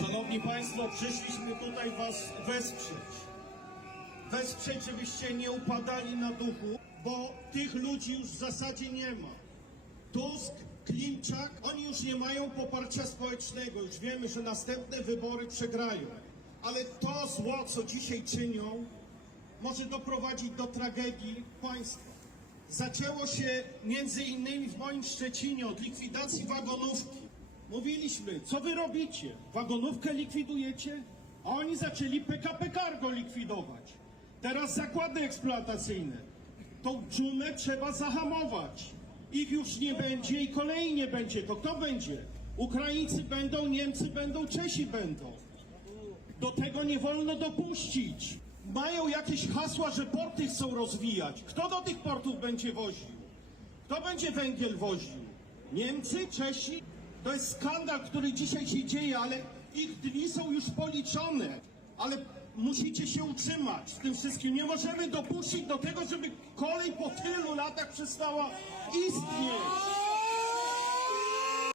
Szanowni Państwo, przyszliśmy tutaj Was wesprzeć. Wesprzeć, żebyście nie upadali na duchu, bo tych ludzi już w zasadzie nie ma. Tusk, Klimczak, oni już nie mają poparcia społecznego. Już wiemy, że następne wybory przegrają. Ale to zło, co dzisiaj czynią, może doprowadzić do tragedii państwa. Zaczęło się między innymi w moim Szczecinie od likwidacji wagonówki. Mówiliśmy, co wy robicie? Wagonówkę likwidujecie? A oni zaczęli PKP Cargo likwidować. Teraz zakłady eksploatacyjne. Tą dżumę trzeba zahamować. Ich już nie będzie i kolei nie będzie. To kto będzie? Ukraińcy będą, Niemcy będą, Czesi będą. Do tego nie wolno dopuścić. Mają jakieś hasła, że porty chcą rozwijać. Kto do tych portów będzie woził? Kto będzie węgiel woził? Niemcy, Czesi? To jest skandal, który dzisiaj się dzieje, ale ich dni są już policzone. Ale musicie się utrzymać w tym wszystkim. Nie możemy dopuścić do tego, żeby kolej po tylu latach przestała istnieć.